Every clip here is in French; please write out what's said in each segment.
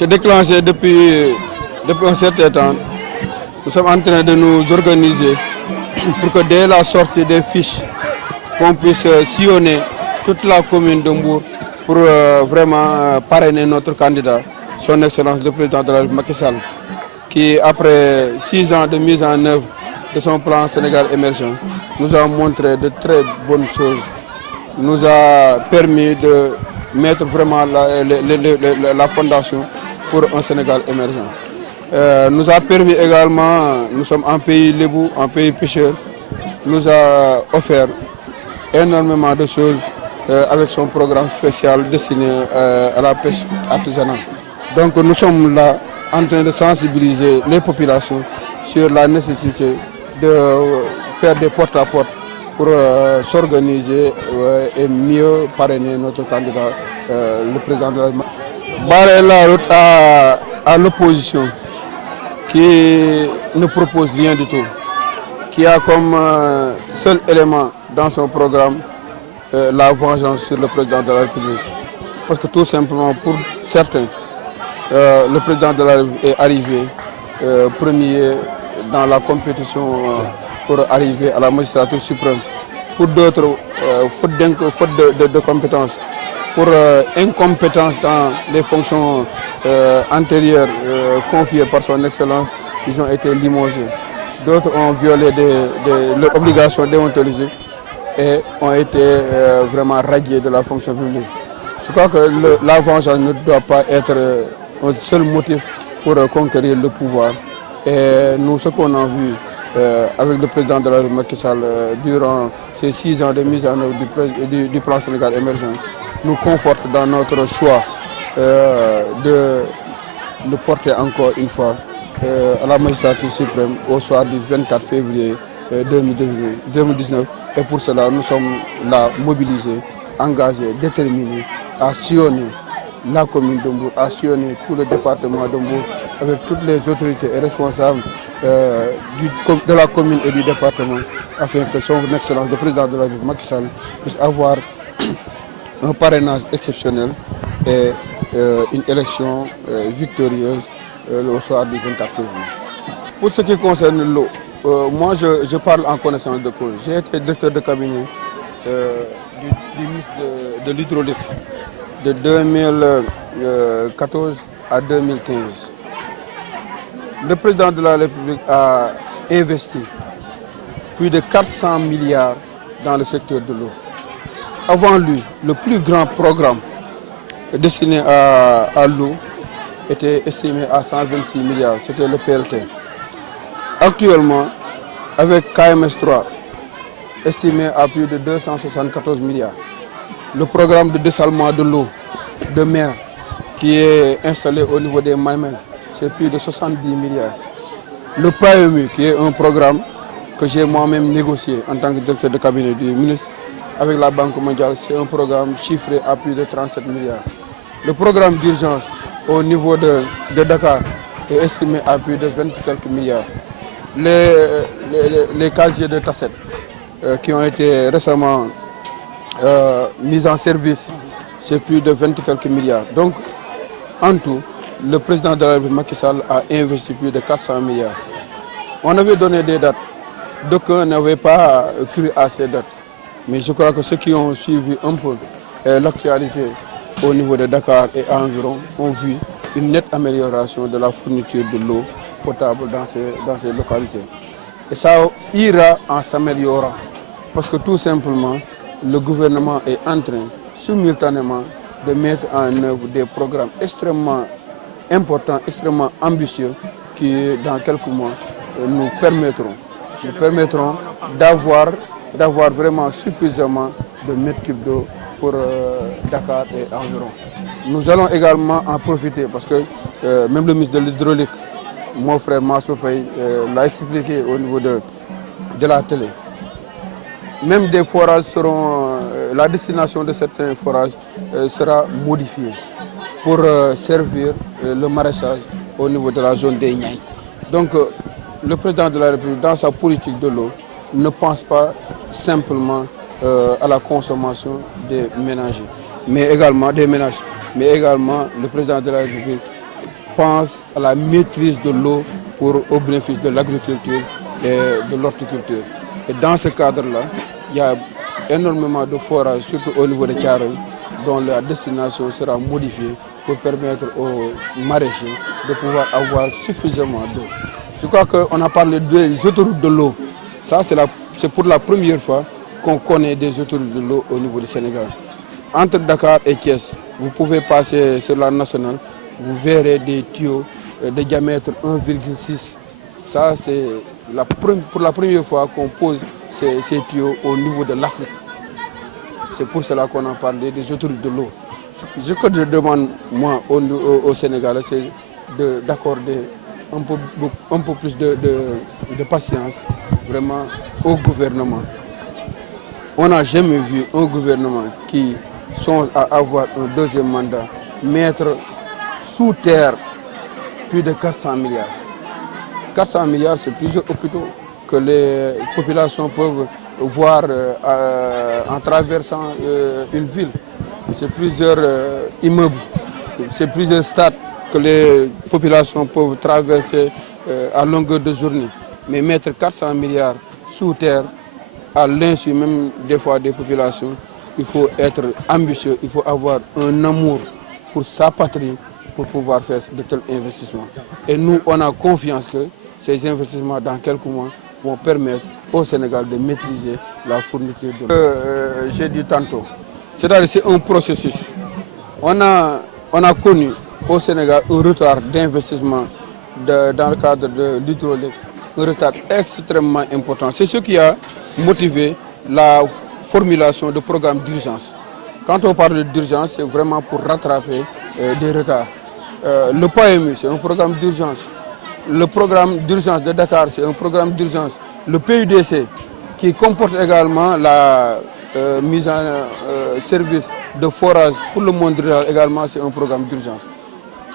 s'est déclenché depuis un certain temps. Nous sommes en train de nous organiser pour que dès la sortie des fiches, qu'on puisse sillonner toute la commune de Mbour pour vraiment parrainer notre candidat, son Excellence le Président de la République Macky Sall, qui après 6 ans de mise en œuvre de son plan Sénégal émergent, nous a montré de très bonnes choses, nous a permis de mettre vraiment la fondation pour un Sénégal émergent. Nous a permis également, nous sommes un pays lébou, un pays pêcheur, nous a offert énormément de choses avec son programme spécial destiné à la pêche artisanale. Donc nous sommes là en train de sensibiliser les populations sur la nécessité de faire des porte-à-porte pour s'organiser et mieux parrainer notre candidat, le président de la République. Barrer la route à l'opposition qui ne propose rien du tout, qui a comme seul élément dans son programme la vengeance sur le président de la République. Parce que tout simplement, pour certains, le président de la République est arrivé premier dans la compétition pour arriver à la magistrature suprême. Pour d'autres, faute de compétences, pour incompétence dans les fonctions antérieures confiées par son Excellence, ils ont été limogés. D'autres ont violé leurs obligations déontologiques et ont été vraiment radiés de la fonction publique. Je crois que la vengeance ne doit pas être un seul motif pour conquérir le pouvoir. Et nous, ce qu'on a vu avec le président de la République Macky Sall durant ces 6 ans de mise en œuvre du plan Sénégal émergent, nous conforte dans notre choix de le porter encore une fois à la magistrature suprême au soir du 24 février 2019. Et pour cela, nous sommes là mobilisés, engagés, déterminés à sillonner la commune de Mbour, à sillonner tout le département de Mbour avec toutes les autorités et responsables de la commune et du département afin que son Excellence, le président de la République Macky Sall, puisse avoir un parrainage exceptionnel et une élection victorieuse au soir du 24 février. Pour ce qui concerne l'eau, moi je parle en connaissance de cause. J'ai été directeur de cabinet du ministre de l'hydraulique de 2014 à 2015. Le président de la République a investi plus de 400 milliards dans le secteur de l'eau. Avant lui, le plus grand programme destiné à l'eau était estimé à 126 milliards, c'était le PLT. Actuellement, avec KMS3, estimé à plus de 274 milliards, le programme de dessalement de l'eau de mer qui est installé au niveau des Mamelles, c'est plus de 70 milliards. Le PAEMU, qui est un programme que j'ai moi-même négocié en tant que directeur de cabinet du ministre avec la Banque mondiale, c'est un programme chiffré à plus de 37 milliards. Le programme d'urgence au niveau de Dakar est estimé à plus de 20 quelques milliards. Les casiers de Tasset qui ont été récemment mis en service, c'est plus de 20 quelques milliards. Donc, en tout, le président de la République Macky Sall a investi plus de 400 milliards. On avait donné des dates, d'aucuns n'avaient pas cru à ces dates. Mais je crois que ceux qui ont suivi un peu l'actualité au niveau de Dakar et environ ont vu une nette amélioration de la fourniture de l'eau potable dans ces localités. Et ça ira en s'améliorant parce que tout simplement, le gouvernement est en train simultanément de mettre en œuvre des programmes extrêmement importants, extrêmement ambitieux qui, dans quelques mois, nous permettront d'avoir vraiment suffisamment de mètres cubes d'eau pour Dakar et environ. Nous allons également en profiter parce que même le ministre de l'hydraulique, mon frère Mansour Faye, l'a expliqué au niveau de la télé. Même des forages la destination de certains forages sera modifiée pour servir le maraîchage au niveau de la zone des Niayes. Donc le président de la République, dans sa politique de l'eau, ne pense pas simplement à la consommation des ménages, mais également le président de la République pense à la maîtrise de l'eau au bénéfice de l'agriculture et de l'horticulture. Et dans ce cadre-là, il y a énormément de forages, surtout au niveau de Thiaroye, dont la destination sera modifiée pour permettre aux maraîchers de pouvoir avoir suffisamment d'eau. Je crois qu'on a parlé des autoroutes de l'eau. Ça, c'est pour la première fois qu'on connaît des autoroutes de l'eau au niveau du Sénégal. Entre Dakar et Thiès, vous pouvez passer sur la nationale, vous verrez des tuyaux de diamètre 1,6. Ça, c'est pour la première fois qu'on pose ces tuyaux au niveau de l'Afrique. C'est pour cela qu'on a parlé des autoroutes de l'eau. Ce que je demande, moi, au Sénégal, c'est d'accorder un peu plus de patience, vraiment, au gouvernement. On n'a jamais vu un gouvernement qui songe à avoir un deuxième mandat, mettre sous terre plus de 400 milliards. 400 milliards, c'est plusieurs hôpitaux que les populations peuvent voir en traversant une ville. C'est plusieurs immeubles, c'est plusieurs stades que les populations peuvent traverser à longueur de journée. Mais mettre 400 milliards sous terre, à l'insu même des fois des populations, il faut être ambitieux, il faut avoir un amour pour sa patrie pour pouvoir faire de tels investissements. Et nous, on a confiance que ces investissements, dans quelques mois, vont permettre au Sénégal de maîtriser la fourniture de l'eau. J'ai dit tantôt, c'est-à-dire c'est un processus. On a connu au Sénégal un retard d'investissement dans le cadre de l'hydraulique, un retard extrêmement important. C'est ce qui a motivé la formulation de programmes d'urgence. Quand on parle d'urgence, c'est vraiment pour rattraper des retards. Le PAMU, c'est un programme d'urgence. Le programme d'urgence de Dakar, c'est un programme d'urgence. Le PUDC, qui comporte également la mise en service de forage pour le monde rural, également, c'est un programme d'urgence.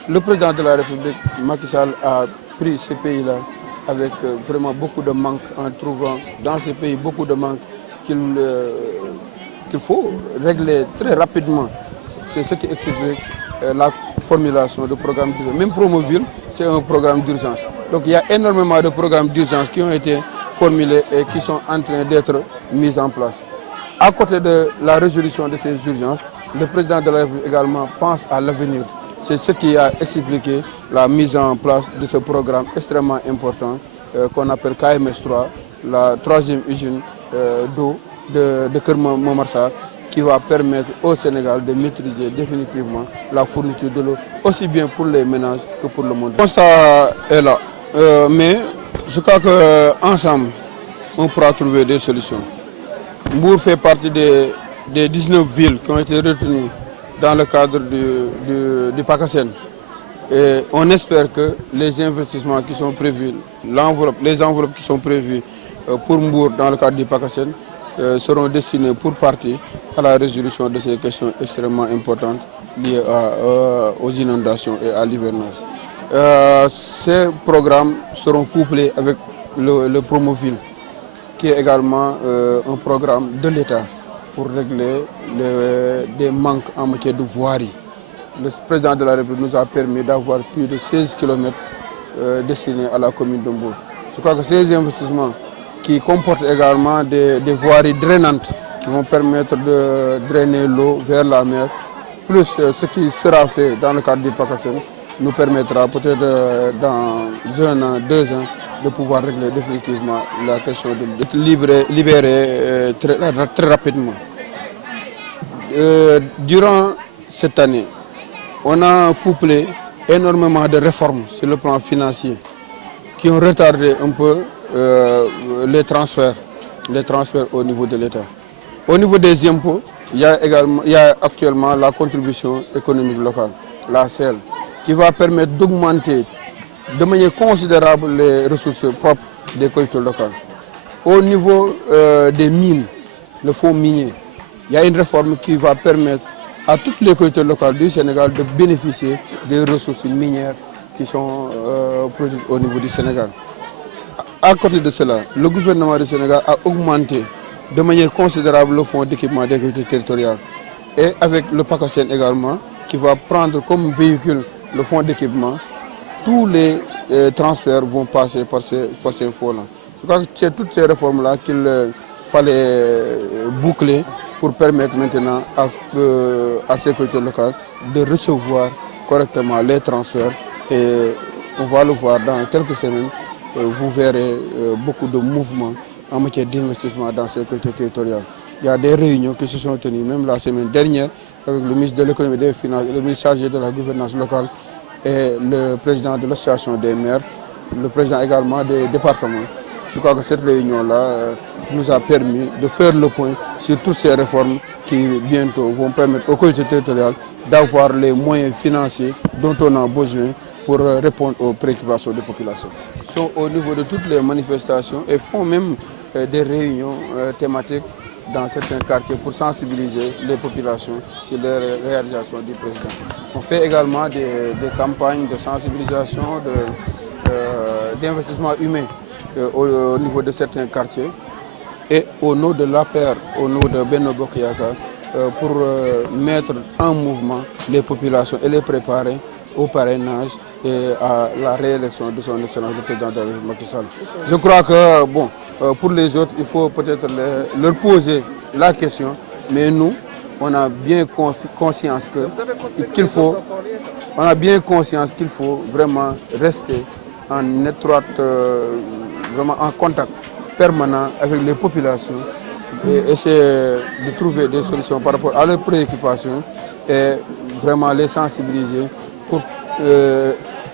Le président de la République, Macky Sall, a pris ce pays-là avec vraiment beaucoup de manques, en trouvant dans ce pays beaucoup de manques qu'il faut régler très rapidement. C'est ce qui explique la formulation de programmes d'urgence. Même Promoville, c'est un programme d'urgence. Donc il y a énormément de programmes d'urgence qui ont été formulés et qui sont en train d'être mis en place. À côté de la résolution de ces urgences, le président de la République également pense à l'avenir. C'est ce qui a expliqué la mise en place de ce programme extrêmement important qu'on appelle KMS3, la troisième usine d'eau de Keur-Momar-Sarr, qui va permettre au Sénégal de maîtriser définitivement la fourniture de l'eau, aussi bien pour les ménages que pour le monde. Le constat est là, mais je crois qu'ensemble, on pourra trouver des solutions. Mbour fait partie des 19 villes qui ont été retenues dans le cadre du PACASEN. Et on espère que les investissements qui sont prévus, les enveloppes qui sont prévues pour Mbour dans le cadre du PACASEN seront destinés pour partie à la résolution de ces questions extrêmement importantes liées aux inondations et à l'hivernage. Ces programmes seront couplés avec le Promoville, qui est également un programme de l'État pour régler des manques en matière de voirie. Le président de la République nous a permis d'avoir plus de 16 km destinés à la commune de Mbour. Je crois que ces investissements qui comportent également des voiries drainantes qui vont permettre de drainer l'eau vers la mer, plus ce qui sera fait dans le cadre du PACASEN, nous permettra peut-être dans 1 an, 2 ans, de pouvoir régler définitivement la question de libérer très rapidement. Durant cette année, on a couplé énormément de réformes sur le plan financier qui ont retardé un peu les transferts au niveau de l'État. Au niveau des impôts, il y a actuellement la contribution économique locale, la CEL, qui va permettre d'augmenter de manière considérable les ressources propres des collectivités locales. Au niveau des mines, le fonds minier, il y a une réforme qui va permettre à toutes les collectivités locales du Sénégal de bénéficier des ressources minières qui sont produites au niveau du Sénégal. À côté de cela, le gouvernement du Sénégal a augmenté de manière considérable le fonds d'équipement des collectivités territoriales. Et avec le PACASEN également, qui va prendre comme véhicule le fonds d'équipement, tous les transferts vont passer par ces fonds-là. Je crois que c'est toutes ces réformes-là qu'il fallait boucler pour permettre maintenant à la sécurité locale de recevoir correctement les transferts. Et on va le voir dans quelques semaines, vous verrez beaucoup de mouvements en matière d'investissement dans la sécurité territoriale. Il y a des réunions qui se sont tenues, même la semaine dernière, avec le ministre de l'économie et des finances, le ministre chargé de la gouvernance locale et le président de l'association des maires, le président également des départements. Je crois que cette réunion-là nous a permis de faire le point sur toutes ces réformes qui bientôt vont permettre aux collectivités territoriales d'avoir les moyens financiers dont on a besoin pour répondre aux préoccupations des populations. Ils sont au niveau de toutes les manifestations et font même des réunions thématiques dans certains quartiers pour sensibiliser les populations sur les réalisations du président. On fait également des campagnes de sensibilisation, d'investissement humain au niveau de certains quartiers et au nom de l'APR, au nom de Benno Bokk Yakaar, pour mettre en mouvement les populations et les préparer au parrainage et à la réélection de son excellence le président de la République Macky Sall. Je crois que bon, pour les autres, il faut peut-être leur poser la question, mais nous, on a bien conscience qu'il faut vraiment rester en étroite, vraiment en contact permanent avec les populations et essayer de trouver des solutions par rapport à leurs préoccupations et vraiment les sensibiliser pour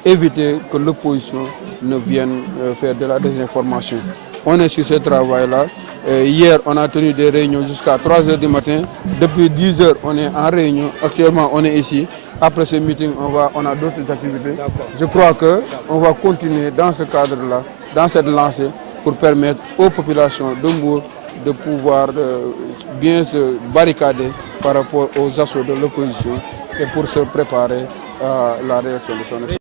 éviter que l'opposition ne vienne faire de la désinformation. On est sur ce travail-là. Hier, on a tenu des réunions jusqu'à 3 h du matin. Depuis 10 h, on est en réunion. Actuellement, on est ici. Après ce meeting, on a d'autres activités. Je crois qu'on va continuer dans ce cadre-là, dans cette lancée, pour permettre aux populations de Mbour de pouvoir bien se barricader par rapport aux assauts de l'opposition et pour se préparer à la réaction de son état.